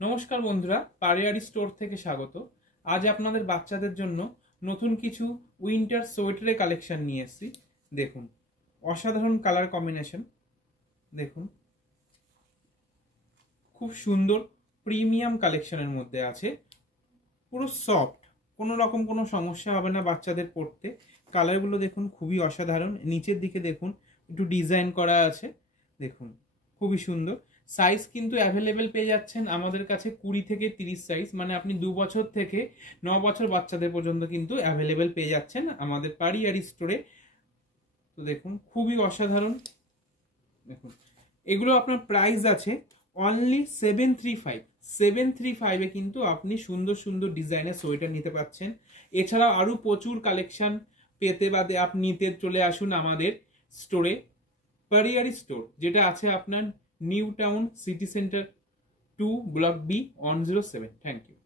নমস্কার বন্ধুরা, পারিয়ারি স্টোর থেকে স্বাগত। আজ আপনাদের বাচ্চাদের জন্য নতুন কিছু উইন্টার সোয়েটারের কালেকশন নিয়ে এসেছি। দেখুন, অসাধারণ কালার কম্বিনেশন। দেখুন, খুব সুন্দর প্রিমিয়াম কালেকশনের মধ্যে আছে। পুরো সফট, কোনো রকম কোনো সমস্যা হবে না বাচ্চাদের পরতে। কালারগুলো দেখুন খুবই অসাধারণ। নিচের দিকে দেখুন একটু ডিজাইন করা আছে। দেখুন খুবই সুন্দর। সাইজ কিন্তু অ্যাভেলেবেল পেয়ে যাচ্ছেন আমাদের কাছে 20 থেকে 30 সাইজ, মানে আপনি 2 বছর থেকে 9 বছর বাচ্চাদের পর্যন্ত কিন্তু অ্যাভেলেবেল পেয়ে যাচ্ছেন আমাদের পারিয়ারি স্টোরে। তো দেখুন খুবই অসাধারণ। দেখুন, এগুলো আপনার প্রাইস আছে অনলি 735 এ কিন্তু আপনি সুন্দর সুন্দর ডিজাইনের সোয়েটার নিতে পাচ্ছেন। এছাড়াও আরো প্রচুর কালেকশন পেতে বাদে আপনি নিতে চলে আসুন আমাদের স্টোরে, পারিয়ারি স্টোর, যেটা আছে আপনার New Town City Centre 2 block B 107। Thank you.